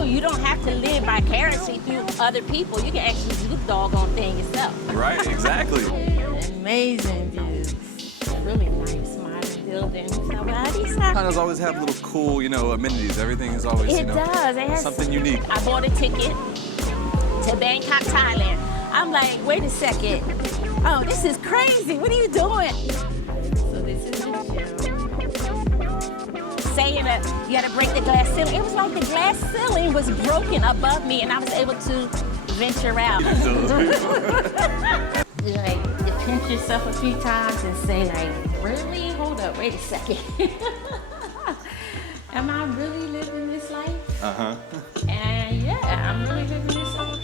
too. You don't have to live vicariously through other people. You can actually do the doggone thing yourself. Right, exactly. Amazing views. Really nice modern buildings. Condos always have little cool, amenities. Everything is always, It does. It has something unique. I bought a ticket to Bangkok, Thailand. I'm like, wait a second. Oh, this is crazy. What are you doing? So this is the gym. Saying that you got to break the glass ceiling. It was like the glass ceiling was broken above me, and I was able to venture out. Like, you pinch yourself a few times and say, like, really? Hold up, wait a second. Am I really living this life? Uh-huh. And yeah, I'm really living this life.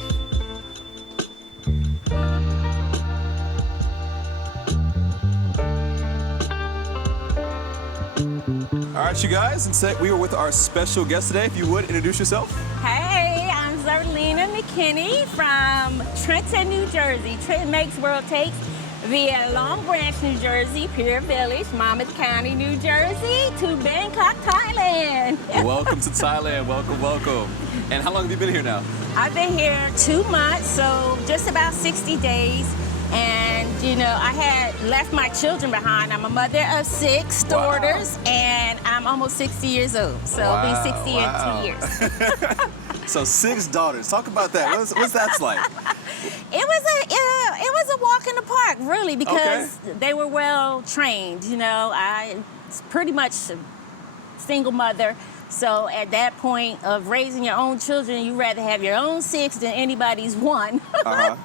All right, you guys, and we were with our special guest today. If you would, introduce yourself. Hey, I'm Zerina McKenna from Trenton, New Jersey. Trenton makes World Takes via Long Branch, New Jersey, Pier Village, Monmouth County, New Jersey, to Bangkok, Thailand. Welcome to Thailand. Welcome, welcome. And how long have you been here now? I've been here 2 months, so just about 60 days. And, I had left my children behind. I'm a mother of 6 daughters, and I'm almost 60 years old. So I'll be 60 in 2 years. So 6 daughters. Talk about that. What's that like? It was a walk in the park, really, because they were well trained. I was pretty much a single mother. So at that point of raising your own children, you'd rather have your own 6 than anybody's 1. Uh-huh.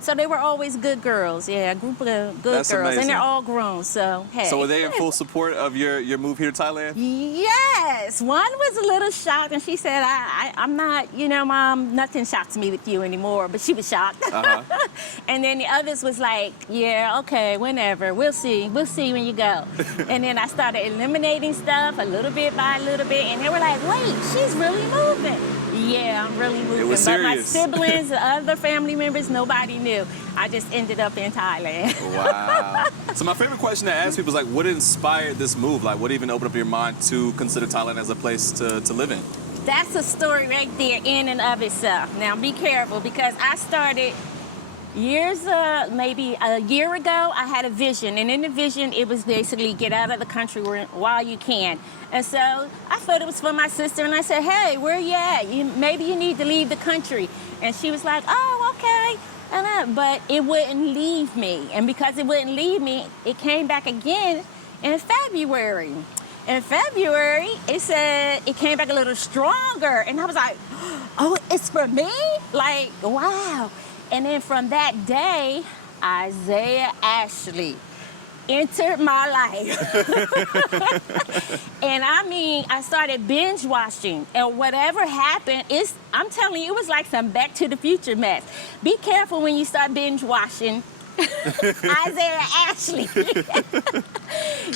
So they were always good girls. Yeah, a group of good girls. Amazing. And they're all grown, so hey. So were they in full support of your move here to Thailand? Yes. One was a little shocked, and she said, I'm not, Mom, nothing shocks me with you anymore. But she was shocked. Uh-huh. And then the others was like, yeah, okay, whenever. We'll see. We'll see when you go. And then I started eliminating stuff a little bit by a little bit, and they were like, wait, she's really moving. Yeah, I'm really moving. It was but my serious. siblings, the other family members, nobody knew. I just ended up in Thailand. Wow. So my favorite question to ask people is, like, what inspired this move? Like, what even opened up your mind to consider Thailand as a place to live in? That's a story right there in and of itself. Now, be careful, because I started maybe a year ago. I had a vision, and in the vision, it was basically get out of the country while you can. And so I thought it was for my sister, and I said, hey, where you at? Maybe you need to leave the country. And she was like, oh, okay. But it wouldn't leave me. And because it wouldn't leave me, it came back again in February. In February, it said it came back a little stronger. And I was like, oh, it's for me? Like, wow. And then from that day, Isaiah Ashley entered my life. And I started binge watching, and whatever happened, I'm telling you, it was like some Back to the Future mess. Be careful when you start binge watching Isaiah Ashley.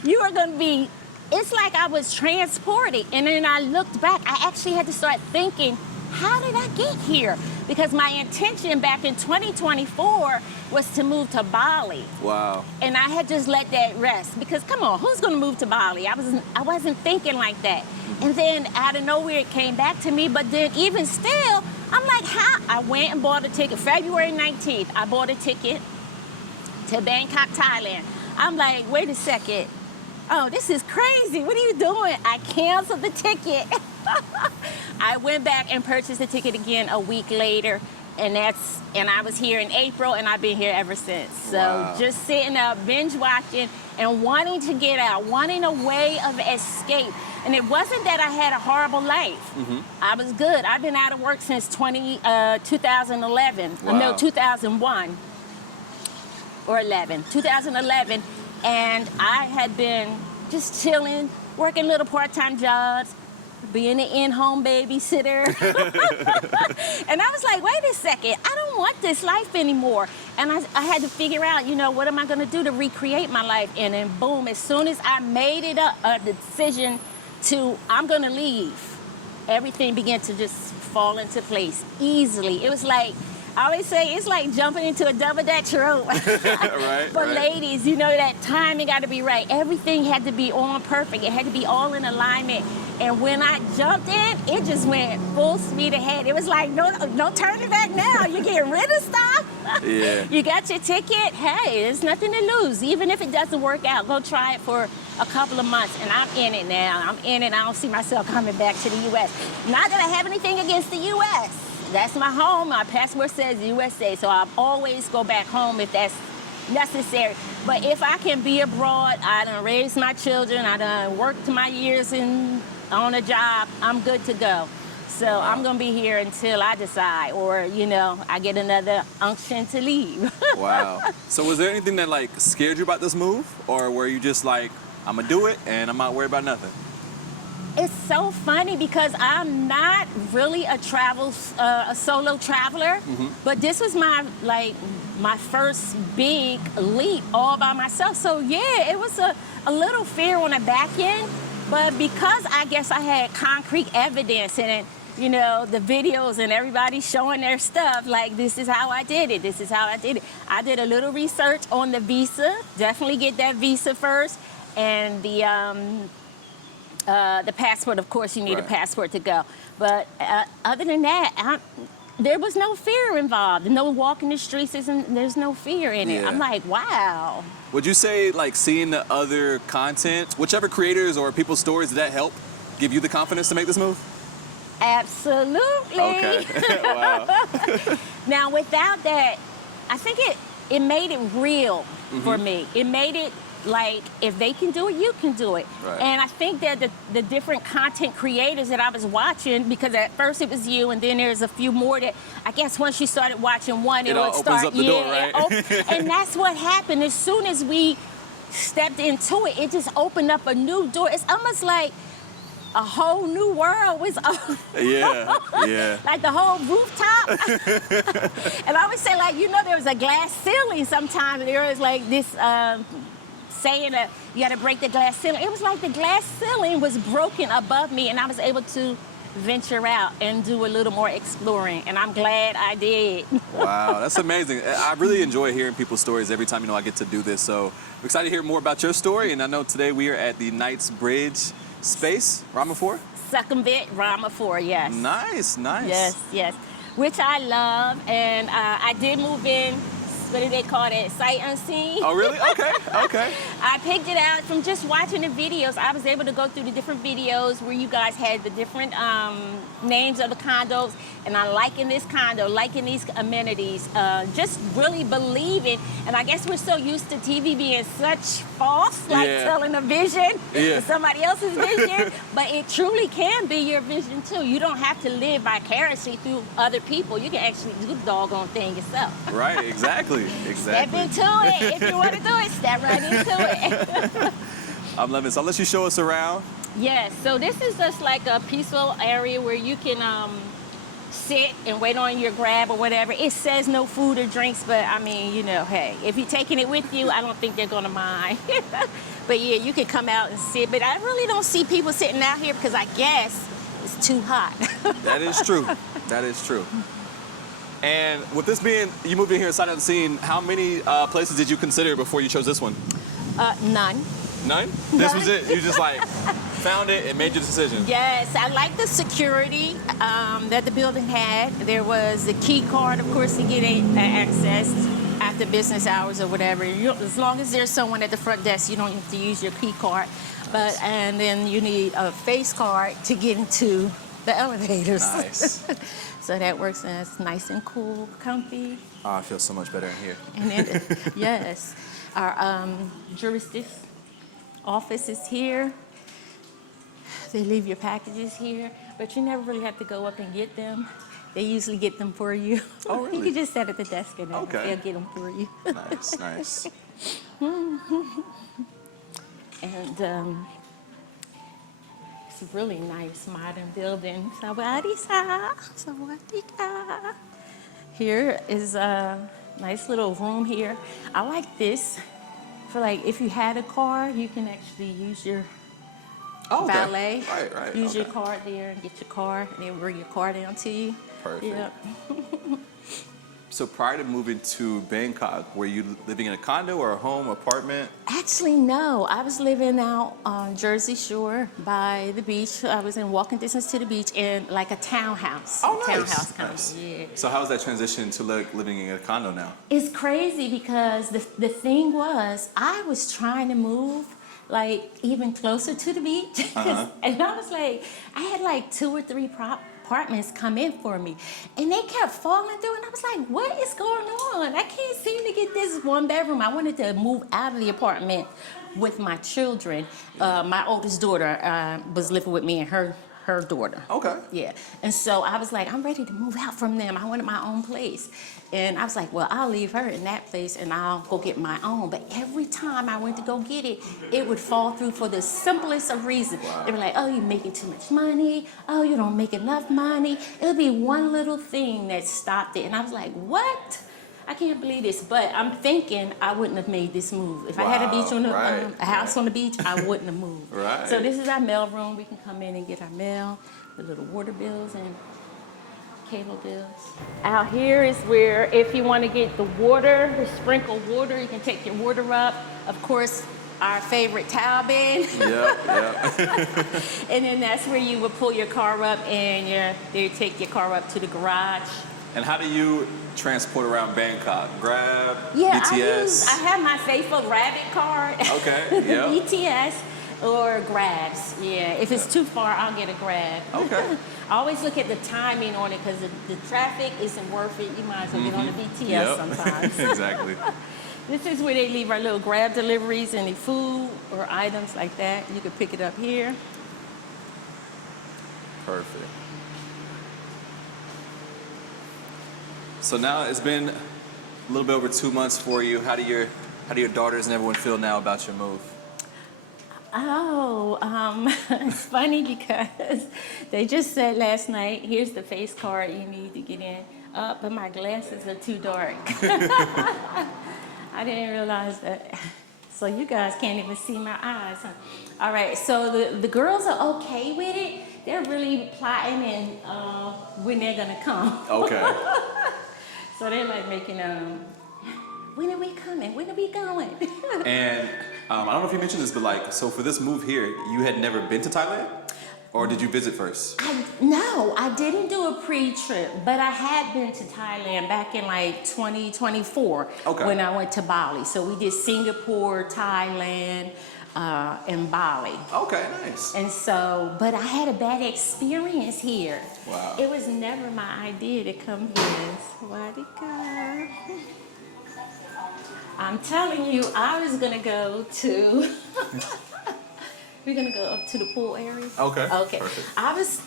You are gonna be, it's like I was transported. And then I looked back, I actually had to start thinking, how did I get here? Because my intention back in 2024 was to move to Bali. Wow. And I had just let that rest, because come on, who's gonna move to Bali? I wasn't thinking like that. And then out of nowhere it came back to me, but then even still, I'm like, how? I went and bought a ticket, February 19th, I bought a ticket to Bangkok, Thailand. I'm like, wait a second. Oh, this is crazy. What are you doing? I canceled the ticket. I went back and purchased the ticket again a week later, and I was here in April, and I've been here ever since. So just sitting up, binge watching, and wanting to get out, wanting a way of escape. And it wasn't that I had a horrible life. Mm-hmm. I was good. I've been out of work since 2011. Wow. No, 2001 or 2011. And I had been just chilling, working little part-time jobs, being an in-home babysitter. And I was like, wait a second, I don't want this life anymore. And I had to figure out, what am I gonna do to recreate my life? And then boom, as soon as I made it a decision I'm gonna leave, everything began to just fall into place easily. It was like I always say it's like jumping into a double-dutch rope. Right. For right. ladies, you know, that timing got to be right. Everything had to be on perfect. It had to be all in alignment. And when I jumped in, it just went full speed ahead. It was like, no turning back now. You're getting rid of stuff. Yeah. You got your ticket. Hey, there's nothing to lose. Even if it doesn't work out, go try it for a couple of months. And I'm in it now. I'm in it. I don't see myself coming back to the U.S. Not that I have anything against the U.S. That's my home. My passport says USA. So I'll always go back home if that's necessary. But if I can be abroad, I done raised my children, I done worked my years on a job, I'm good to go. So I'm gonna be here until I decide, or I get another unction to leave. Wow. So was there anything that like scared you about this move, or were you just like, I'm gonna do it and I'm not worried about nothing? It's so funny because I'm not really a solo traveler, but this was my first big leap all by myself. So yeah, it was a little fear on the back end, but because I guess I had concrete evidence and the videos and everybody showing their stuff, like this is how I did it, this is how I did it. I did a little research on the visa, definitely get that visa first, and the passport, of course, you need a passport to go. But other than that, there was no fear involved. No walking the streets, there's no fear in it. Yeah. I'm like, wow. Would you say like seeing the other content, whichever creators or people's stories, did that help give you the confidence to make this move? Absolutely. Okay. Wow. Now, without that, I think it made it real for me. It made it like, if they can do it, you can do it. Right. And I think that the different content creators that I was watching, because at first it was you, and then there's a few more that, I guess once you started watching one, it would start. Opens up the door, right? And that's what happened. As soon as we stepped into it, it just opened up a new door. It's almost like a whole new world was open. Yeah, yeah. Like the whole rooftop. And I always say, like, there was a glass ceiling sometimes. There was like this saying that you got to break the glass ceiling. It was like the glass ceiling was broken above me, and I was able to venture out and do a little more exploring, and I'm glad I did. Wow, that's amazing. I really enjoy hearing people's stories every time I get to do this. So I'm excited to hear more about your story, and I know today we are at the Knights Bridge space, Ramaphore? Succumbit Ramaphore, yes. Nice, nice. Yes. Which I love, and I did move in. What do they call it? Sight unseen. Oh, really? Okay. I picked it out from just watching the videos. I was able to go through the different videos where you guys had the different names of the condos, and I'm liking this condo, liking these amenities, just really believing. And I guess we're so used to TV being such false, like telling a vision to somebody else's vision, but it truly can be your vision too. You don't have to live vicariously through other people. You can actually do the doggone thing yourself. Right, exactly. Step into it. If you want to do it, step right into it. I'm loving this. I'll let you show us around. Yes, so this is just like a peaceful area where you can sit and wait on your grab or whatever. It says no food or drinks, but I mean, hey, if you're taking it with you, I don't think they're gonna mind. But yeah, you can come out and sit, but I really don't see people sitting out here because I guess it's too hot. That is true. That is true. And with this being, you moved in here sight unseen, how many places did you consider before you chose this one? None. None? This was it? You just like found it and made your decision? Yes, I like the security that the building had. There was the key card, of course, to get access after business hours or whatever. As long as there's someone at the front desk, you don't have to use your key card. And then you need a face card to get into the elevators. Nice. So that works, and it's nice and cool, comfy. Oh, I feel so much better in here. And then, yes, our jurisdiction office is here. They leave your packages here, but you never really have to go up and get them. They usually get them for you. Oh, really? You can just sit at the desk and they'll get them for you. Nice, nice. And it's a really nice modern building. Sawadee-sa, sawadee-ka. Here is a nice little room here. I like this. For like, if you had a car, you can actually use your valet. Right. Use your card there and get your car, and then bring your car down to you. Perfect. Yep. So prior to moving to Bangkok, were you living in a condo or a home, apartment? Actually, no. I was living out on Jersey Shore by the beach. I was in walking distance to the beach in like a townhouse. Oh, nice. Townhouse condo, Nice. yeah. So how's that transition to living in a condo now? It's crazy because the thing was, I was trying to move like even closer to the beach. And I was like, I had like 2 or 3 apartments come in for me. And they kept falling through. And I was like, what is going on? I can't seem to get this 1 bedroom. I wanted to move out of the apartment with my children. My oldest daughter was living with me and her daughter. Okay. Yeah. And so I was like, I'm ready to move out from them. I wanted my own place. And I was like, well, I'll leave her in that place and I'll go get my own. But every time I went to go get it, it would fall through for the simplest of reasons. They were like, oh, you're making too much money. Oh, you don't make enough money. It would be one little thing that stopped it. And I was like, what? I can't believe this. But I'm thinking I wouldn't have made this move. If I had a beach on the, a house on the beach, I wouldn't have moved. Right. So this is our mail room. We can come in and get our mail, the little water bills and cable bills. Out here is where if you want to get the water, the sprinkled water, you can take your water up. Of course, our favorite towel bin. Yep. And then that's where you would pull your car up and they take your car up to the garage. And how do you transport around Bangkok? Grab, Yeah, BTS? I have my faithful rabbit card. Okay, yeah. BTS or Grabs. Yeah, if it's too far, I'll get a Grab. Okay. I always look at the timing on it because the traffic isn't worth it. You might as well get on the BTS sometimes. Exactly. This is where they leave our little Grab deliveries, any food or items like that. You can pick it up here. Perfect. So now it's been a little bit over 2 months for you. How do your daughters and everyone feel now about your move? Oh, it's funny because they just said last night, here's the face card you need to get in. But my glasses are too dark. I didn't realize that. So you guys can't even see my eyes, huh? All right, so the girls are okay with it. They're really plotting and when they're gonna come. Okay. So they're like making, when are we coming? When are we going? And I don't know if you mentioned this, but like, so for this move here, you had never been to Thailand? Or did you visit first? No, I didn't do a pre-trip, but I had been to Thailand back in like 2024 when I went to Bali. So we did Singapore, Thailand, and Bali. Okay, nice. And so, but I had a bad experience here. Wow. It was never my idea to come here. Swadika. I'm telling you, I was gonna go to, we're gonna go up to the pool area. Okay. Okay. Perfect. I was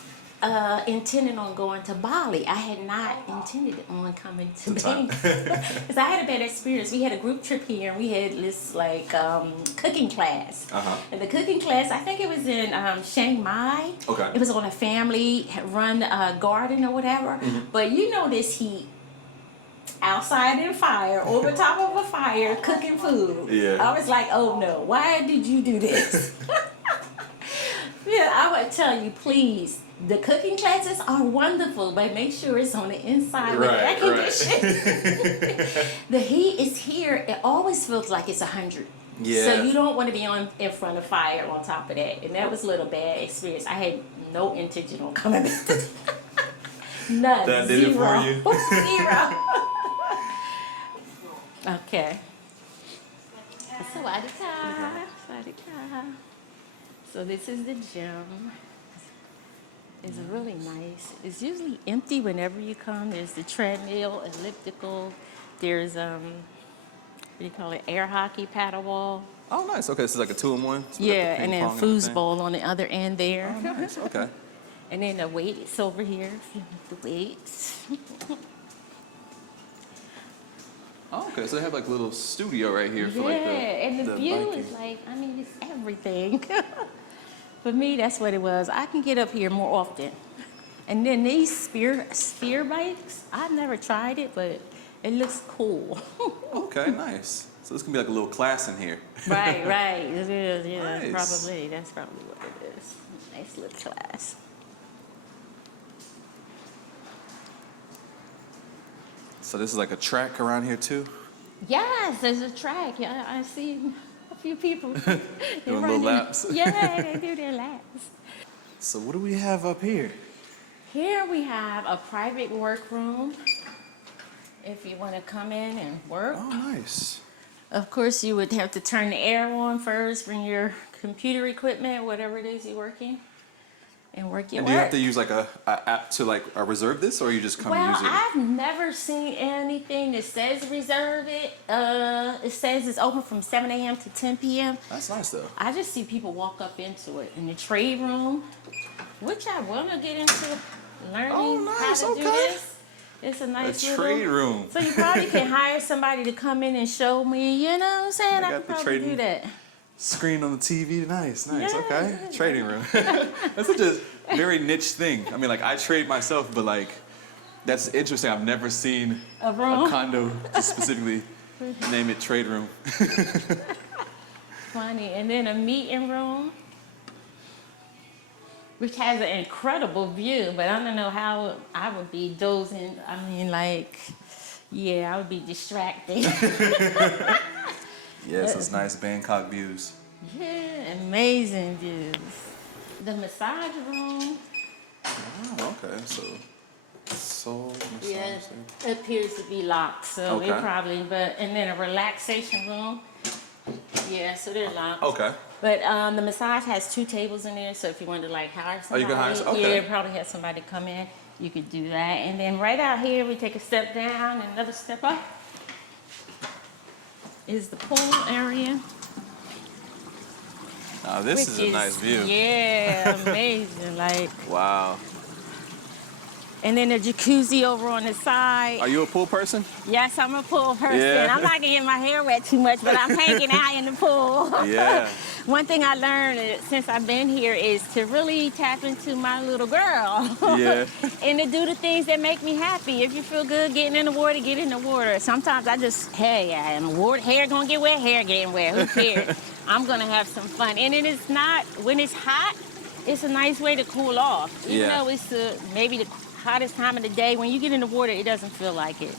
intending on going to Bali. I had not intended on coming to Bangkok because I had a bad experience. We had a group trip here and we had this like cooking class. And the cooking class, I think it was in Chiang Mai. Okay. It was on a family run garden or whatever. But you know this heat. Outside in a fire, over top of a fire, cooking food. Yeah. I was like, oh no, why did you do this? Yeah, I would tell you, please, the cooking classes are wonderful, but make sure it's on the inside with air conditioning. The heat is here. It always feels like it's 100. Yeah. So you don't want to be in front of fire on top of that. And that was a little bad experience. I had no intention on coming back. None. That did it for you? Zero. Okay. Swadika. Swadika. So this is the gym. It's really nice. It's usually empty whenever you come. There's the treadmill, elliptical. There's what do you call it? Air hockey paddle wall. Oh, nice. Okay, so it's like a 2-in-1. So Yeah, and then foosball on the other end there. Oh, nice. Okay. And then the weights over here. If you want the weights. Oh, okay, so they have like a little studio right here for like the and the view biking. is like, I mean, it's everything. For me, that's what it was. I can get up here more often. And then these sphere bikes, I've never tried it, but it looks cool. Okay, nice. So this can be like a little class in here. Right. It is, yeah. Nice. That's probably what it is. Nice little class. So this is like a track around here too? Yes, there's a track. Yeah, I see a few people Doing little laps? Yeah, they do their laps. So what do we have up here? Here we have a private workroom. If you want to come in and work. Oh, nice. Of course, you would have to turn the air on first, bring your computer equipment, whatever it is you're working, and work your And work. do you have to use like a app to like reserve this, or you just come and Well, use it? I've never seen anything that says reserve it. It says it's open from 7 a.m. to 10 p.m. That's nice though. I just see people walk up into it in the trade room, which I want to get into learning how to do this. It's a nice little trade room. So you probably can hire somebody to come in and show me, you know what I'm saying? I got could the probably trading do that. Screen on the TV, nice. Yeah. Okay. Trading room. That's such a very niche thing. I mean, like I trade myself, but like that's interesting. I've never seen A room? a condo just specifically name it trade room. Funny. And then a meeting room, which has an incredible view, but I don't know how I would be dozing. I mean, like, yeah, I would be distracted. Yes, it's nice Bangkok views. Yeah, amazing views. The massage room. Oh, okay. So massage. Yeah, it appears to be locked, so it Okay. probably, and then a relaxation room. Yeah, so they're locked. Okay. But the massage has 2 tables in there, so if you wanted to like hire somebody, you can hire okay. yeah, probably have somebody come in, you could do that. And then right out here, we take a step down and another step up is the pool area. Now this is a nice view. Yeah, amazing. Like, Wow. and then a jacuzzi over on the side. Are you a pool person? Yes, I'm a pool person. Yeah. I'm not gonna get my hair wet too much, but I'm hanging out in the pool. Yeah. One thing I learned since I've been here is to really tap into my little girl. Yeah. And to do the things that make me happy. If you feel good getting in the water, get in the water. Sometimes I just, hey, in the water, hair gonna get wet, hair getting wet. Who cares? I'm gonna have some fun. And it is not, when it's hot, it's a nice way to cool off. Even though it's maybe the hottest time of the day, when you get in the water, it doesn't feel like it.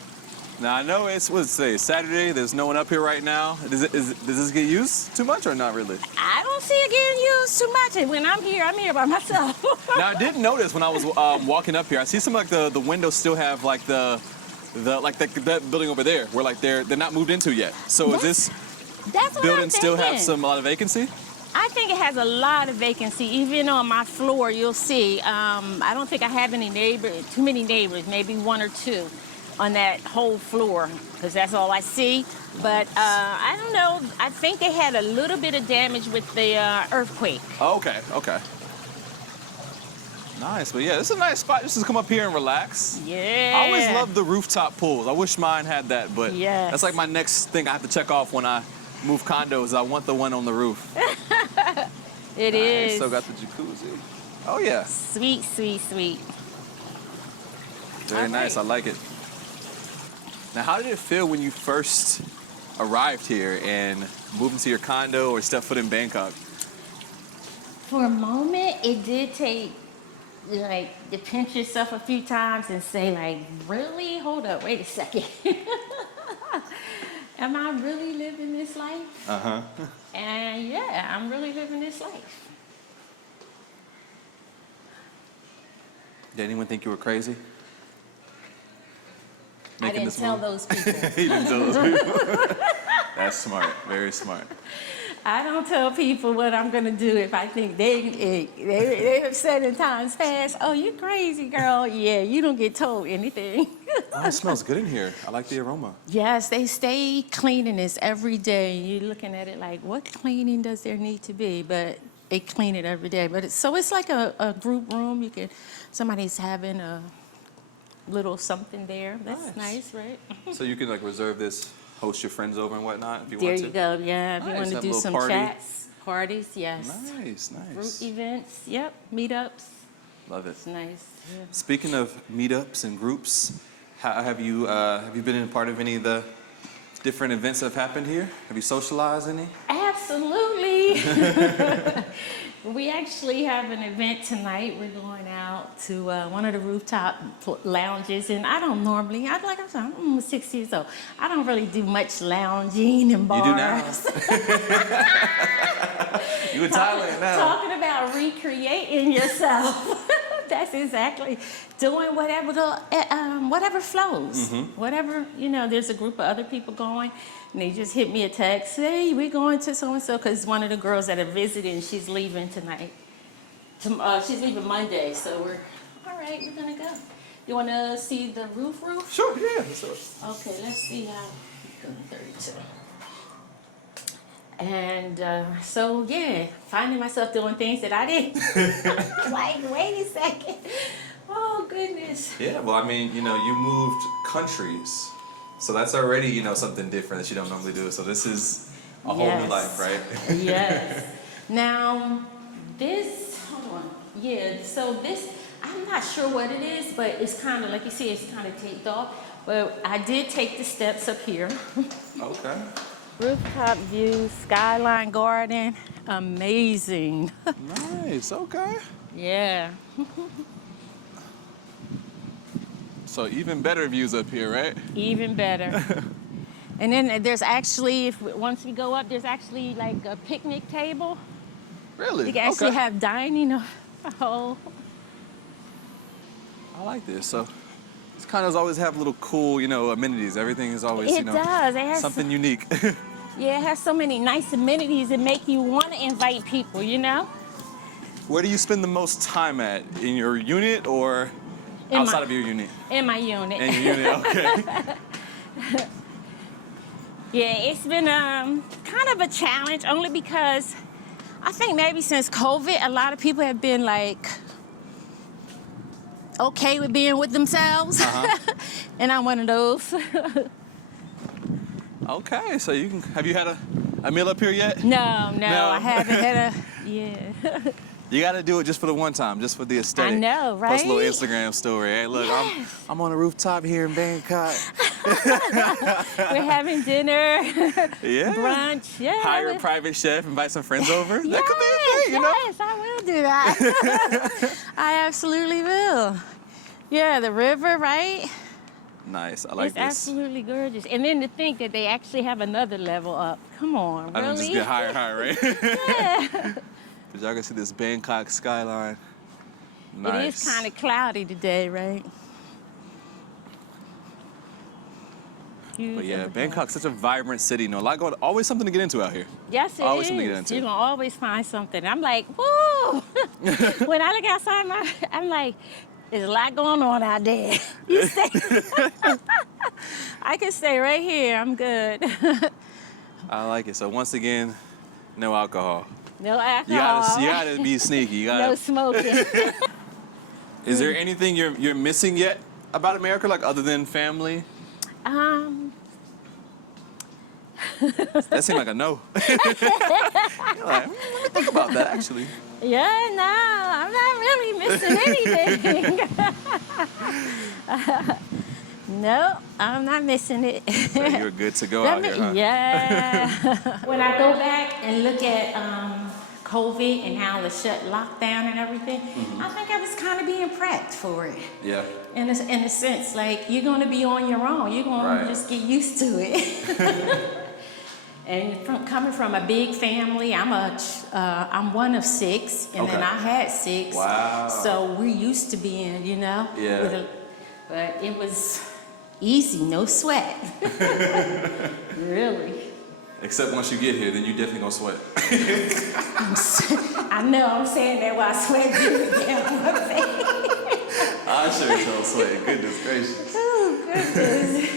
Now I know it's what's today, Saturday. There's no one up here right now. Does this get used too much or not really? I don't see it getting used too much. And when I'm here by myself. Now I did notice when I was walking up here, I see some like the windows still have like the building over there where like they're not moved into yet. So is this building still have a lot of vacancy? I think it has a lot of vacancy. Even on my floor, you'll see. I don't think I have too many neighbors, maybe 1 or 2 on that whole floor, because that's all I see. But I don't know. I think they had a little bit of damage with the earthquake. Oh, okay. Nice, but yeah, this is a nice spot just to come up here and relax. Yeah. I always love the rooftop pools. I wish mine had that, but Yes. that's like my next thing I have to check off when I move condos. I want the one on the roof. It Nice. is. Still got the jacuzzi. Oh yeah. Sweet, sweet, sweet. Very All nice. right. I like it. Now, how did it feel when you first arrived here and moved into your condo or stepped foot in Bangkok? For a moment, it did take, like, to pinch yourself a few times and say, like, really? Hold up, wait a second. Am I really living this life? Uh-huh. And yeah, I'm really living this life. Did anyone think you were crazy? I didn't tell move? those people. You didn't tell those people. That's smart. Very smart. I don't tell people what I'm gonna do if I think they have said in times past, oh, you crazy, girl. Yeah, you don't get told anything. Oh, it smells good in here. I like the aroma. Yes, they stay cleaning this every day. You're looking at it like, what cleaning does there need to be? But they clean it every day. But it's like a group room. Somebody's having a little something there. That's nice, right? So you can like reserve this, host your friends over and whatnot if you There want to. you go. Yeah, if you Nice, want to have a do little some party. chats, parties, yes. Nice. Group events, yep, meetups. Love it. It's nice. Yeah. Speaking of meetups and groups, have you been a part of any of the different events that have happened here? Have you socialized any? Absolutely. We actually have an event tonight. We're going out to one of the rooftop lounges, and I don't normally. Like I'm saying, I'm 60 years old. I don't really do much lounging in bars. You do now. You in Thailand now. Talking about recreating yourself. That's exactly doing whatever flows. Whatever, there's a group of other people going, and they just hit me a text, hey, we're going to so-and-so, because one of the girls that are visiting, she's leaving tonight. She's leaving Monday, so we're, all right, we're going to go. You want to see the roof? Sure, yeah. Sure. Okay, let's see how we go to 32. And so, yeah, finding myself doing things that I didn't. Like, wait a second. Oh, goodness. Yeah, well, I mean, you moved countries. So that's already, something different that you don't normally do. So this is a whole new life, right? Yes. Now, hold on. Yeah, so this, I'm not sure what it is, but it's kind of, like you see, it's kind of taped off. But I did take the steps up here. Okay. Rooftop view, skyline garden, amazing. Nice, okay. Yeah. So even better views up here, right? Even better. And then there's actually, once we go up, there's actually like a picnic table. Really? You can actually have dining. Oh. I like this. So these condos always have little cool, amenities. Everything is always, It does. It has something unique. Yeah, it has so many nice amenities that make you want to invite people, Where do you spend the most time at? In your unit or outside of your unit? In my unit. In your unit, okay. Yeah, it's been kind of a challenge, only because I think maybe since COVID, a lot of people have been like okay with being with themselves. And I'm one of those. Okay, so have you had a meal up here yet? No, I haven't had yeah. You got to do it just for the one time, just for the aesthetic. I know, right? Post a little Instagram story. Hey, look, Yes. I'm on a rooftop here in Bangkok. We're having dinner, Yeah. brunch. Yeah. Hire a private chef, invite some friends over. Yes, That could be a thing, Yes, I will do that. I absolutely will. Yeah, the river, right? Nice, I like It's this. absolutely gorgeous. And then to think that they actually have another level up. Come on, I really? don't just get higher, right? Yeah. But y'all can see this Bangkok skyline. Nice. It is kind of cloudy today, right? But yeah, Bangkok's such a vibrant city. A lot going. Always something to get into out here. Yes, it always is. something to get into. You're gonna always find something. I'm like, woo! When I look outside, I'm like, there's a lot going on out there. You stay. I can stay right here. I'm good. I like it. So once again, no alcohol. No alcohol. You gotta be sneaky. No smoking. Is there anything you're missing yet about America, like other than family? That seemed like a no. You're like, let me think about that, actually. Yeah, no, I'm not really missing anything. No, I'm not missing it. So you're good to go out here, huh? Yeah. When I go back and look at COVID and how the lockdown and everything, I think I was kind of being prepped for it. Yeah. In a sense, like, you're going to be on your own. You're going to just get used to it. And coming from a big family, I'm one of 6, and then I had 6. Wow. So we're used to being, Yeah. But it was easy, no sweat. Really. Except once you get here, then you definitely gonna sweat. I know, I'm saying that while sweating down my face. I'm sure you don't sweat. Goodness gracious. Oh, goodness.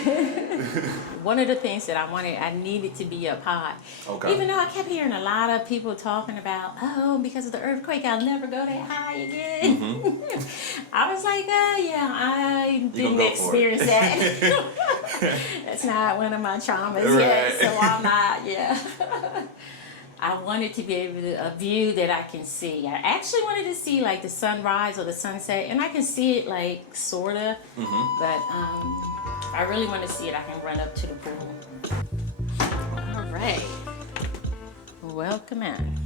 One of the things that I needed to be up high. Okay. Even though I kept hearing a lot of people talking about, because of the earthquake, I'll never go that high again. I was like, I didn't experience that. That's not one of my traumas yet, so I'm not, I wanted to be able to, a view that I can see. I actually wanted to see like the sunrise or the sunset, and I can see it like sorta, but I really want to see it. I can run up to the pool. All right, welcome in.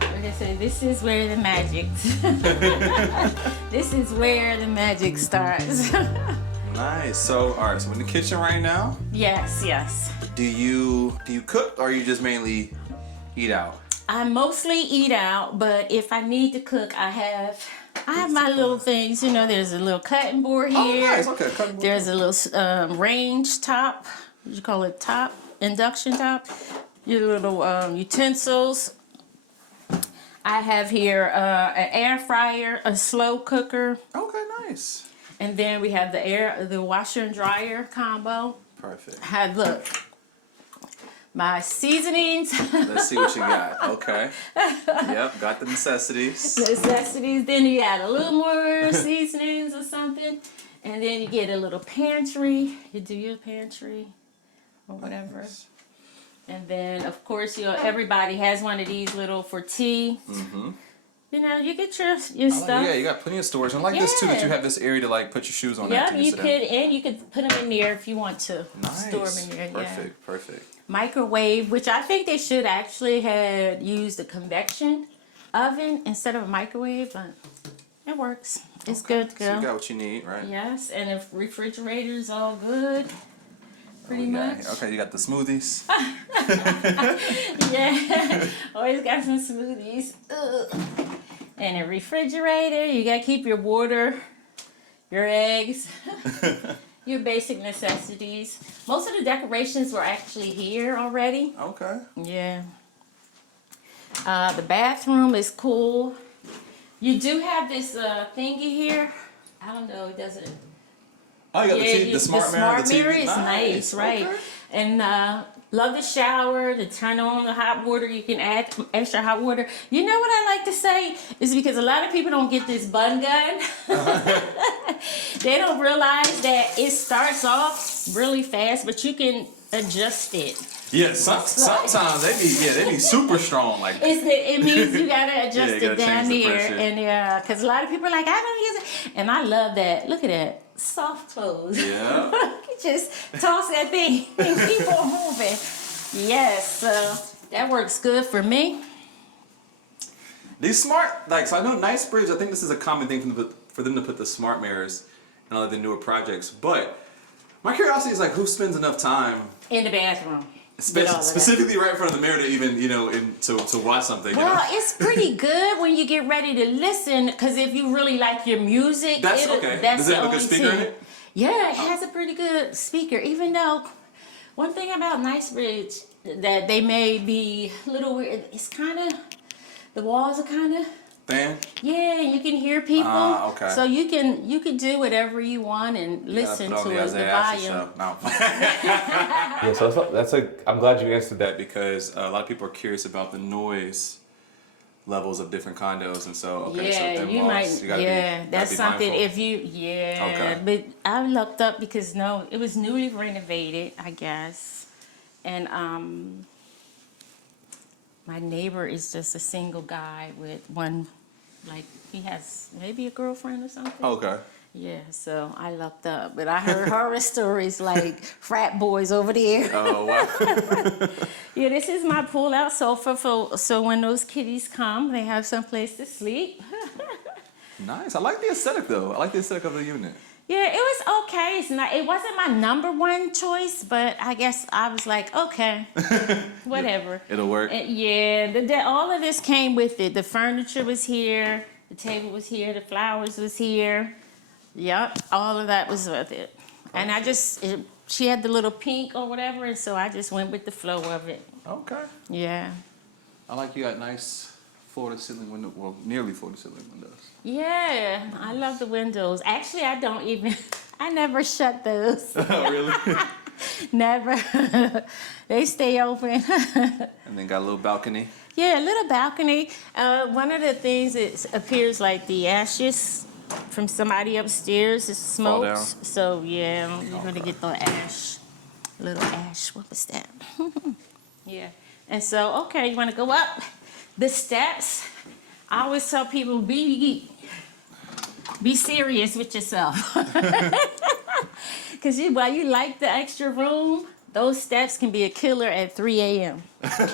We're I said, this is where the magic. This is where the magic starts. Nice. So, all right. So, in the kitchen right now. Yes, yes. Do you cook, or you just mainly eat out? I mostly eat out, but if I need to cook, I have my little things. You know, there's a little cutting board here. Oh, nice. Okay, cutting board. There's a little range top. What you call it? Top, induction top. Your little utensils. I have here an air fryer, a slow cooker. Okay, nice. And then we have the washer and dryer combo. Perfect. Look, my seasonings. Let's see what you got. Okay. Yep, got the necessities. Necessities. Then you add a little more seasonings or something. And then you get a little pantry. You do your pantry or whatever. Nice. And then, of course, everybody has one of these little for tea. Mm-hmm. You know, you get your stuff. Yeah, you got plenty of storage. And this too, that you have this area to like put your shoes on. Yeah, you could put them in there if you want to. Nice. Store them in there. Perfect, perfect. Microwave, which I think they should actually have used a convection oven instead of a microwave, but it works. It's good to go. So you got what you need, right? Yes, and the refrigerator's all good. Pretty much. Okay, you got the smoothies. Yeah, always got some smoothies. Ugh. And a refrigerator. You gotta keep your water, your eggs, your basic necessities. Most of the decorations were actually here already. Okay. Yeah. The bathroom is cool. You do have this thingy here. I don't know. It doesn't. Oh, you got the smart mirror. The smart mirror is nice, right? Okay. And love the shower. To turn on the hot water, you can add extra hot water. You know what I like to say is because a lot of people don't get this bun gun. They don't realize that it starts off really fast, but you can adjust it. Yeah, sometimes they be super strong like that. It means you gotta adjust it down there, and because a lot of people are like, I don't use it, and I love that. Look at that. Soft clothes. Yeah. You just toss that thing and keep on moving. Yes, so that works good for me. These smart, so I know Knightsbridge, I think this is a common thing for them to put the smart mirrors in all of the newer projects. But my curiosity is who spends enough time in the bathroom? Specifically right in front of the mirror to even, to watch something. Well, it's pretty good when you get ready to listen, because if you really like your music, that's okay. Does it have a good speaker in it? Yeah, it has a pretty good speaker, even though one thing about Knightsbridge that they may be a little weird, it's kind of, the walls are kind of thin. Yeah, you can hear people. Okay. So you can do whatever you want and listen to it, the volume. No. Yeah, so I'm glad you answered that, because a lot of people are curious about the noise levels of different condos, and so that's something mindful. if you but I looked up because it was newly renovated, I guess, and my neighbor is just a single guy with one, he has maybe a girlfriend or something. Okay. Yeah, so I looked up, but I heard horror stories like frat boys over there. Oh, wow. Yeah, this is my pull-out sofa, so when those kiddies come, they have some place to sleep. Nice. I like the aesthetic, though. I like the aesthetic of the unit. Yeah, it was okay. It wasn't my number one choice, but I guess I was like, okay, whatever. It'll work. All of this came with it. The furniture was here, the table was here, the flowers was here. Yep, all of that was with it. And she had the little pink or whatever, and so I just went with the flow of it. Okay. Yeah. I like you got nice floor-to-ceiling window, well, nearly floor-to-ceiling windows. Yeah, I love the windows. Actually, I never shut those. Oh, really? Never. They stay open. And then got a little balcony. Yeah, a little balcony. One of the things, it appears like the ashes from somebody upstairs is smokes. So yeah, you're gonna get the little ash. What was that? Yeah. And so, okay, you wanna go up the steps? I always tell people, be serious with yourself. Because while you like the extra room, those steps can be a killer at 3 a.m.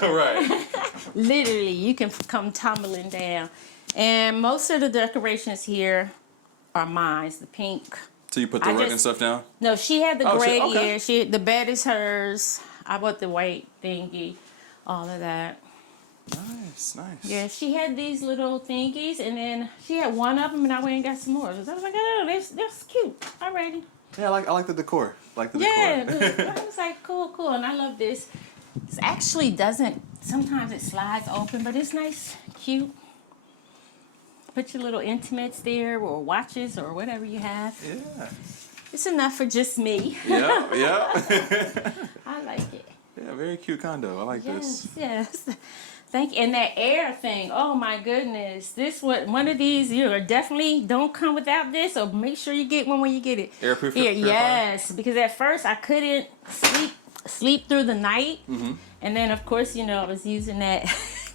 Right. Literally, you can come tumbling down. And most of the decorations here are mine. The pink. So you put the rug and stuff down? No, she had the Oh, gray okay. here. The bed is hers. I bought the white thingy, all of that. Nice, nice. Yeah, she had these little thingies, and then she had one of them, and I went and got some more. I was like, oh, they're cute already. Yeah, I like the decor. Yeah, I was like, cool. And I love this. It actually doesn't, sometimes it slides open, but it's nice, cute. Put your little intimates there, or watches, or whatever you have. Yeah. It's enough for just me. Yeah. I like it. Yeah, very cute condo. I like this. Yes. Thank you. And that air thing, oh my goodness. One of these, you are definitely don't come without this, or make sure you get one when you get it. Air purifier? Yes, because at first I couldn't sleep through the night. Mm-hmm. And then, of course, I was using that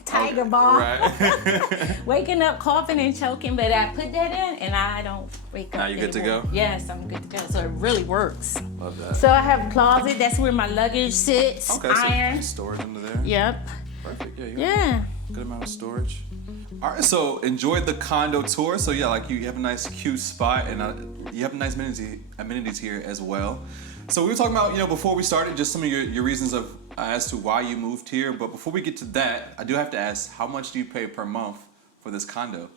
Tiger Balm. Right. Waking up coughing and choking, but I put that in and I don't wake up Now you're good to go? Yes, I'm good to go. So it really works. Love that. So I have a closet. That's where my luggage sits. Okay, iron. so storage under there. Yep. Perfect. Yeah. Good amount of storage. All right, so enjoyed the condo tour. So yeah, like you have a nice, cute spot, and you have nice amenities here as well. So we were talking about, before we started, just some of your reasons as to why you moved here. But before we get to that, I do have to ask, how much do you pay per month for this condo?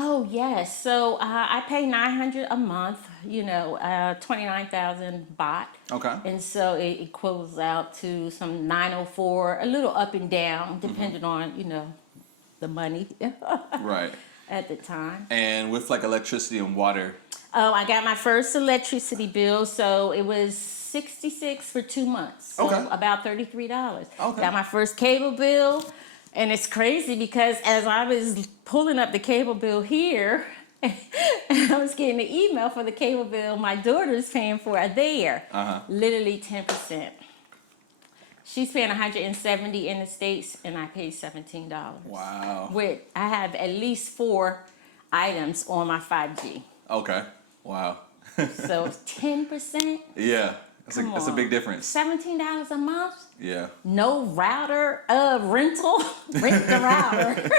Oh yes, so I pay $900 a month. 29,000 baht. Okay. And so it equals out to some 904, a little up and down, depending on the money. Right. At the time. And with like electricity and water. Oh, I got my first electricity bill, so it was $66 for 2 months. So okay. About $33. Okay. Got my first cable bill, and it's crazy because as I was pulling up the cable bill here, and I was getting the email for the cable bill my daughter's paying for there. Literally 10%. She's paying $170 in the States, and I pay $17. Wow. I have at least 4 items on my 5G. Okay. Wow. So 10%? Yeah. That's a big difference. $17 a month? Yeah. No router rental? Rent the router.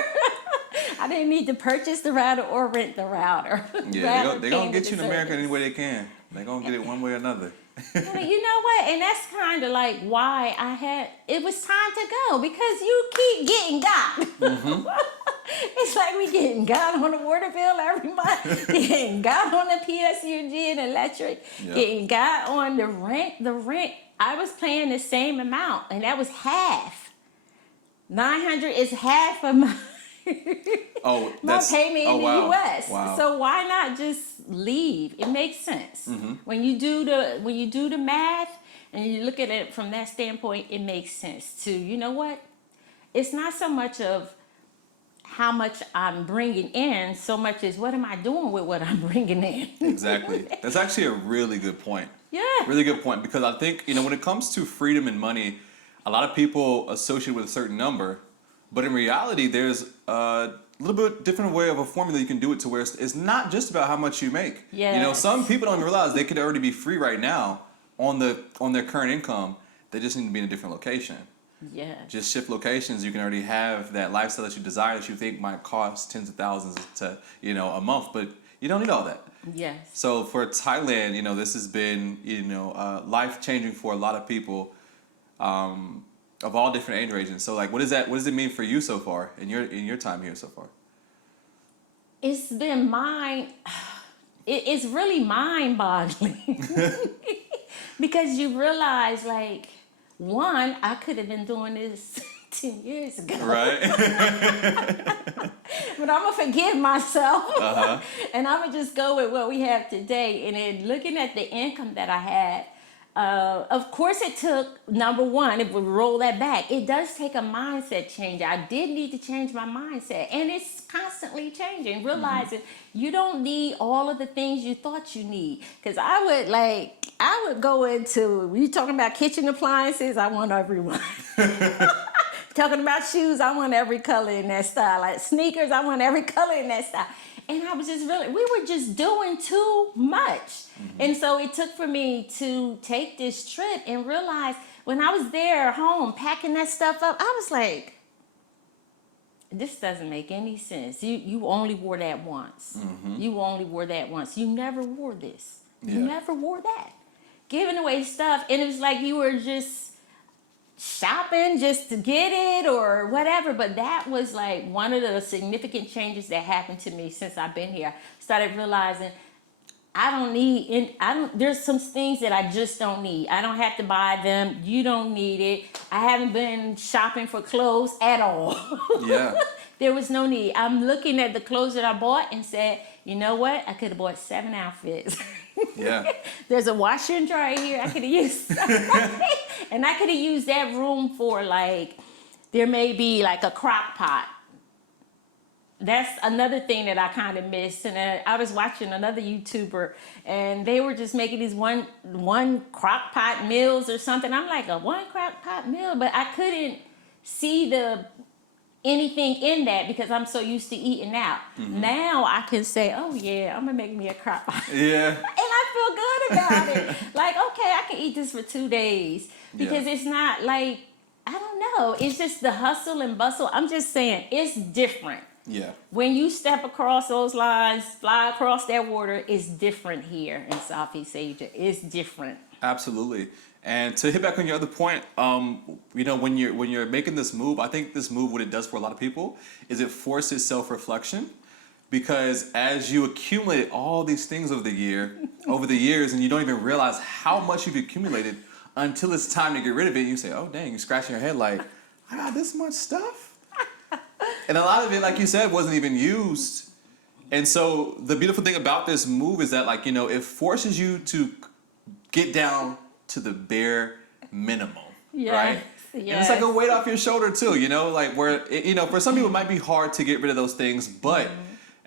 I didn't need to purchase the router or rent the router. Yeah, they're going to get you in America any way they can. They're going to get it one way or another. You know what? And that's kind of like why it was time to go, because you keep getting got. Mm-hmm. It's like we getting got on the water bill every month, getting got on the PSUG and electric, getting got on the rent. I was paying the same amount, and that was half. 900 is half of my my payment in the U.S. Wow. So why not just leave? It makes sense. Mm-hmm. When you do the math and you look at it from that standpoint, it makes sense too. You know what? It's not so much of how much I'm bringing in, so much as what am I doing with what I'm bringing in. Exactly. That's actually a really good point. Yeah. Really good point, because I think, when it comes to freedom and money, a lot of people associate with a certain number, but in reality, there's a little bit different way of a formula you can do it to where it's not just about how much you make. Yeah. Some people don't even realize they could already be free right now on their current income. They just need to be in a different location. Yeah. Just shift locations. You can already have that lifestyle that you desire, that you think might cost tens of thousands to a month, but you don't need all that. Yes. So for Thailand, this has been life changing for a lot of people. Of all different age ranges. So like, what does it mean for you so far in your time here so far? It's been it's really mind-boggling. Because you realize, like, one, I could have been doing this 10 years ago. Right. But I'm going to forgive myself. Uh-huh. And I'm going to just go with what we have today. And then looking at the income that I had, of course it took, number one, if we roll that back, it does take a mindset change. I did need to change my mindset, and it's constantly changing, realizing you don't need all of the things you thought you need. Because I would go into, you talking about kitchen appliances, I want everyone. Talking about shoes, I want every color in that style. Like sneakers, I want every color in that style. And I was we were just doing too much. Mm-hmm. And so it took for me to take this trip and realize when I was there home packing that stuff up, I was like, this doesn't make any sense. You only wore that once. You only wore that once. You never wore this. You never wore that. Giving away stuff, and it was like you were just shopping just to get it or whatever. But that was like one of the significant changes that happened to me since I've been here. Started realizing there's some things that I just don't need. I don't have to buy them. You don't need it. I haven't been shopping for clothes at all. Yeah. There was no need. I'm looking at the clothes that I bought and said, you know what? I could have bought 7 outfits. Yeah. There's a washer and dryer here I could have used. And I could have used that room for there may be like a crock pot. That's another thing that I kind of missed. And I was watching another YouTuber, and they were just making these one crock pot meals or something. I'm like, a one crock pot meal? But I couldn't see anything in that because I'm so used to eating out. Now I can say, oh yeah, I'm gonna make me a crock pot. Yeah. And I feel good about it. Like, okay, I can eat this for 2 days because it's not like, I don't know. It's just the hustle and bustle. I'm just saying it's different. Yeah. When you step across those lines, fly across that water, it's different here in Southeast Asia. It's different. Absolutely. And to hit back on your other point, when you're making this move, I think this move, what it does for a lot of people is it forces self-reflection, because as you accumulate all these things over the years, and you don't even realize how much you've accumulated until it's time to get rid of it, you say, oh dang, you're scratching your head like, I got this much stuff. And a lot of it, like you said, wasn't even used. And so the beautiful thing about this move is that, it forces you to get down to the bare minimum, right? Yes. And it's like a weight off your shoulder too, for some people it might be hard to get rid of those things, but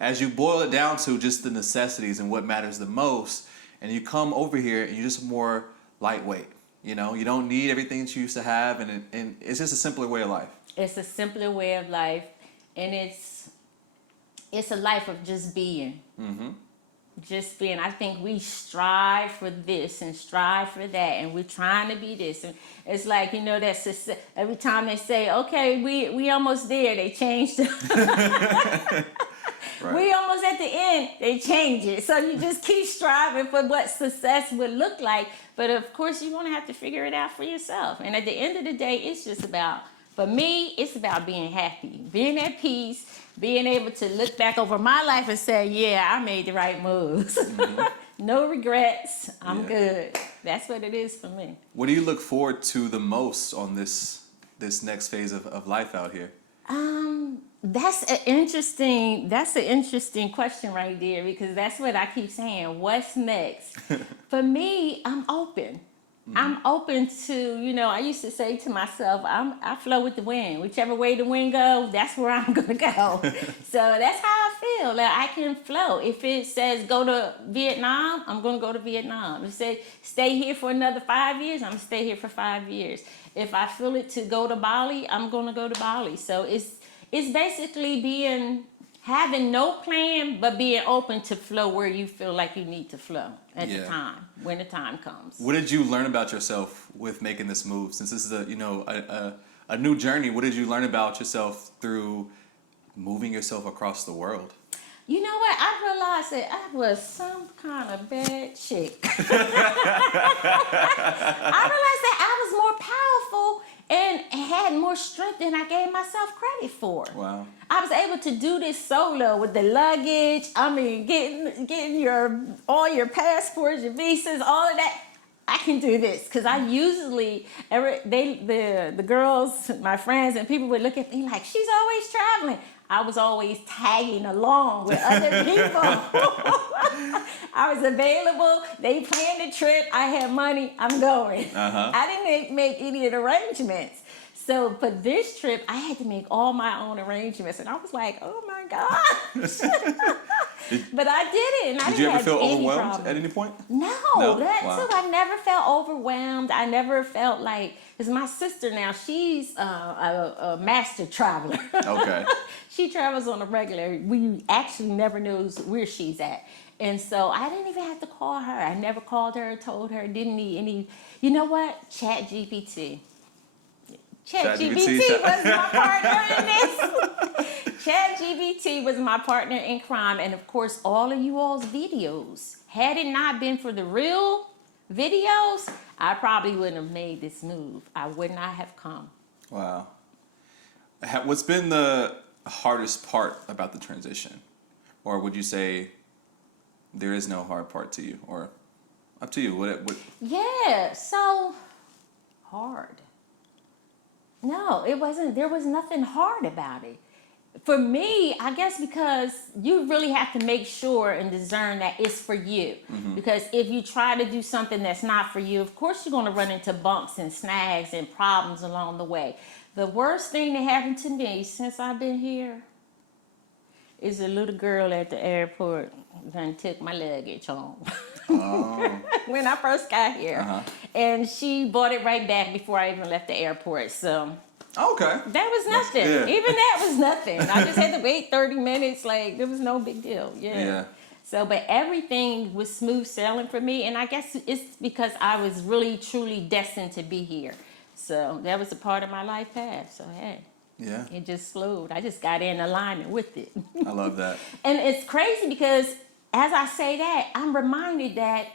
as you boil it down to just the necessities and what matters the most, and you come over here and you're just more lightweight, you don't need everything that you used to have, and it's just a simpler way of life. It's a simpler way of life, and it's a life of just being. Just being. I think we strive for this and strive for that, and we're trying to be this. And it's like, that's every time they say, okay, we almost there, they changed it. Right. We almost at the end, they change it. So you just keep striving for what success would look like. But of course, you're going to have to figure it out for yourself. And at the end of the day, it's just about, for me, it's about being happy, being at peace, being able to look back over my life and say, yeah, I made the right moves. No regrets. I'm good. That's what it is for me. What do you look forward to the most on this next phase of life out here? That's an interesting question right there, because that's what I keep saying. What's next? For me, I'm open. I'm open to, I used to say to myself, I flow with the wind. Whichever way the wind goes, that's where I'm going to go. So that's how I feel. Like I can flow. If it says go to Vietnam, I'm going to go to Vietnam. If it says stay here for another 5 years, I'm going to stay here for 5 years. If I feel it to go to Bali, I'm going to go to Bali. So it's basically having no plan, but being open to flow where you feel like you need to flow at the time, when the time comes. What did you learn about yourself with making this move? Since this is a new journey, what did you learn about yourself through moving yourself across the world? You know what? I realized that I was some kind of bad chick. I realized that I was more powerful and had more strength than I gave myself credit for. Wow. I was able to do this solo with the luggage. I mean, getting all your passports, your visas, all of that. I can do this because I usually, the girls, my friends, and people would look at me like, she's always traveling. I was always tagging along with other people. I was available. They planned the trip. I had money. I'm going. I didn't make any of the arrangements. So for this trip, I had to make all my own arrangements. And I was like, oh my gosh. But I did it. And did you ever feel overwhelmed at any point? No. So I never felt overwhelmed. I never felt like, because my sister now, she's a master traveler. Okay. She travels on a regular. We actually never knows where she's at. And so I didn't even have to call her. I never called her, told her, didn't need any. You know what? Chat GPT. ChatGPT was my partner in this. ChatGPT was my partner in crime. And of course, all of you all's videos. Had it not been for the real videos, I probably wouldn't have made this move. I would not have come. Wow. What's been the hardest part about the transition? Or would you say there is no hard part to you? Or up to you? What? Yeah, so hard. No, it wasn't. There was nothing hard about it. For me, I guess because you really have to make sure and discern that it's for you. Mm-hmm. Because if you try to do something that's not for you, of course you're going to run into bumps and snags and problems along the way. The worst thing that happened to me since I've been here is a little girl at the airport and took my luggage home. Oh. When I first got here. Uh-huh. And she bought it right back before I even left the airport. So okay. That was nothing. Yeah. Even that was nothing. I just had to wait 30 minutes. Like, there was no big deal. Yeah. So, but everything was smooth sailing for me. And I guess it's because I was really, truly destined to be here. So that was a part of my life path. So, hey. Yeah. It just flowed. I just got in alignment with it. I love that. And it's crazy because as I say that, I'm reminded that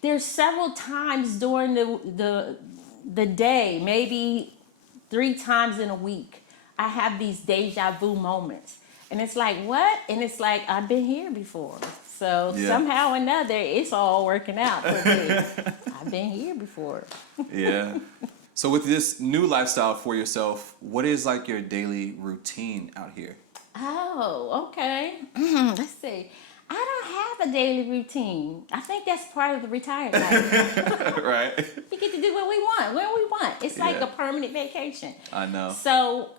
there's several times during the day, maybe 3 times in a week, I have these deja vu moments. And it's like, what? And it's like, I've been here before. So somehow or another, it's all working out for me. I've been here before. Yeah. So with this new lifestyle for yourself, what is like your daily routine out here? Oh, okay. Let's see. I don't have a daily routine. I think that's part of the retired life. Right. We get to do what we want, when we want. It's like a permanent vacation. I know. So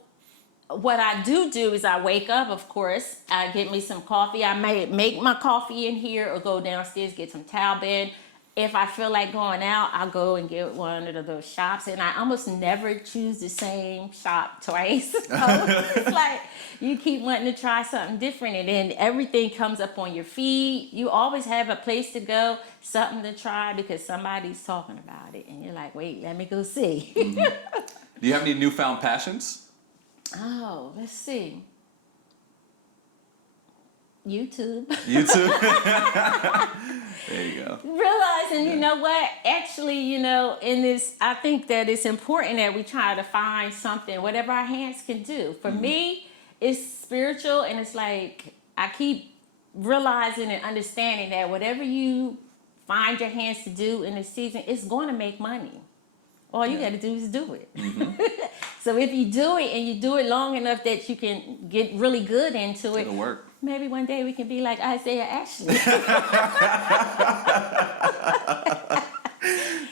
what I do is I wake up, of course. I get me some coffee. I may make my coffee in here or go downstairs, get some Talbot. If I feel like going out, I'll go and get one of those shops. And I almost never choose the same shop twice. So it's like you keep wanting to try something different. And then everything comes up on your feed. You always have a place to go, something to try because somebody's talking about it. And you're like, wait, let me go see. Mm-hmm. Do you have any newfound passions? Oh, let's see. YouTube. There you go. Realizing, you know what, actually, you know, in this, I think that it's important that we try to find something, whatever our hands can do. For me, it's spiritual, and it's like, I keep realizing and understanding that whatever you find your hands to do in this season, it's going to make money. All you got to do is do it. Mm-hmm. So if you do it and you do it long enough that you can get really good into it, it'll work. Maybe one day we can be like Isaiah Ashley.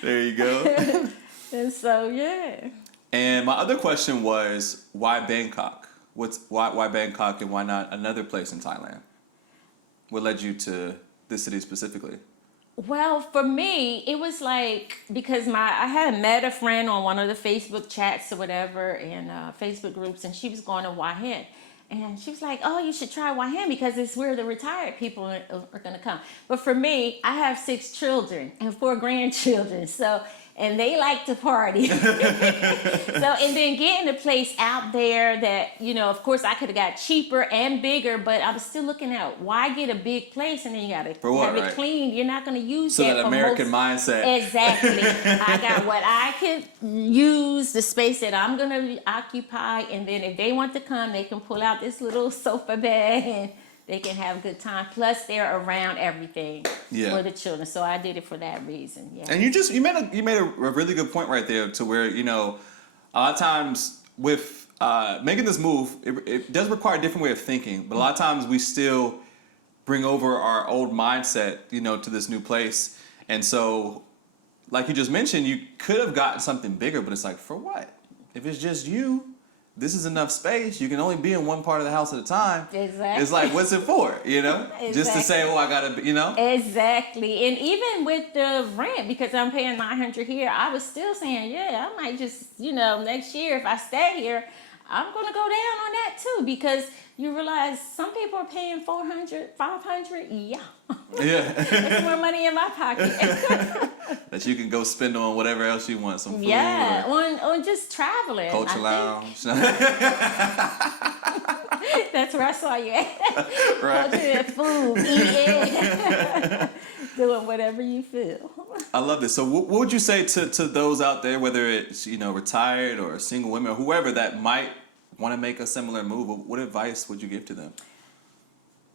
There you go. And so, yeah. And my other question was, why Bangkok? Why Bangkok and why not another place in Thailand? What led you to this city specifically? Well, for me, it was like, because I had met a friend on one of the Facebook chats or whatever, and Facebook groups, and she was going to Wahen. And she was like, oh, you should try Wahen because it's where the retired people are going to come. But for me, I have 6 children and 4 grandchildren. So, and they like to party. So, and then getting a place out there that, you know, of course I could have got cheaper and bigger, but I was still looking at why get a big place and then you got to have it clean. You're not going to use that for American mindset. Exactly. I got what I could use, the space that I'm going to occupy, and then if they want to come, they can pull out this little sofa bed and they can have a good time. Plus, they're around everything for the children. So I did it for that reason. Yeah. And you made a really good point right there to where, you know, a lot of times with making this move, it does require a different way of thinking. But a lot of times we still bring over our old mindset, you know, to this new place. And so, like you just mentioned, you could have gotten something bigger, but it's like, for what? If it's just you, this is enough space. You can only be in one part of the house at a time. Exactly. It's like, what's it for? You know? Exactly. Just to say, oh, I gotta, you know? Exactly. And even with the rent, because I'm paying $900 here, I was still saying, yeah, I might just, you know, next year if I stay here, I'm gonna go down on that too, because you realize some people are paying $400, $500. Yeah. Yeah. It's more money in my pocket. That you can go spend on whatever else you want, some food. Yeah, on just traveling. Culture lounge. That's where I saw you at. Right. Culture and food, eating, doing whatever you feel. I love this. So what would you say to those out there, whether it's, retired or single women or whoever that might want to make a similar move? What advice would you give to them?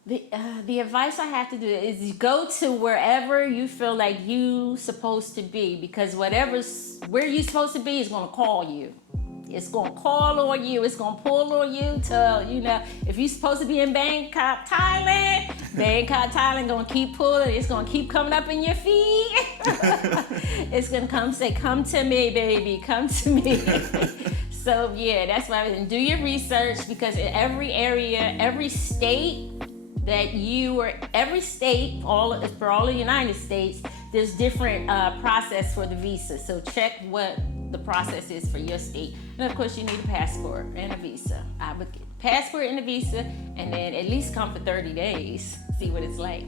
The advice I have to do is you go to wherever you feel like you supposed to be, because where you supposed to be is going to call you. It's going to call on you. It's going to pull on you to, if you're supposed to be in Bangkok, Thailand going to keep pulling. It's going to keep coming up in your feet. It's going to come say, come to me, baby, come to me. So, yeah, that's why I do your research, because in every area, every state, for all the United States, there's different process for the visa. So check what the process is for your state. And of course, you need a passport and a visa. I would get a passport and a visa, and then at least come for 30 days, see what it's like.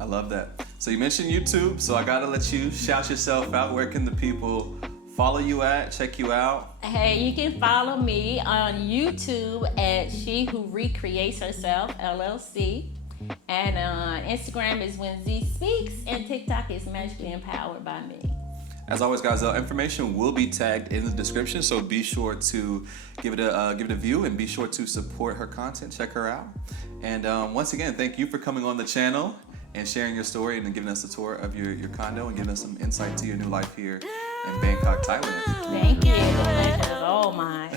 I love that. So you mentioned YouTube, so I gotta let you shout yourself out. Where can the people follow you at, check you out? Hey, you can follow me on YouTube at She Who Recreates Herself, LLC. And Instagram is When Z Speaks, and TikTok is Magically Empowered by me. As always, guys, information will be tagged in the description, so be sure to give it a view and be sure to support her content. Check her out. And once again, thank you for coming on the channel and sharing your story and giving us a tour of your condo and giving us some insight to your new life here in Bangkok, Thailand. Thank you. The pleasure is all mine.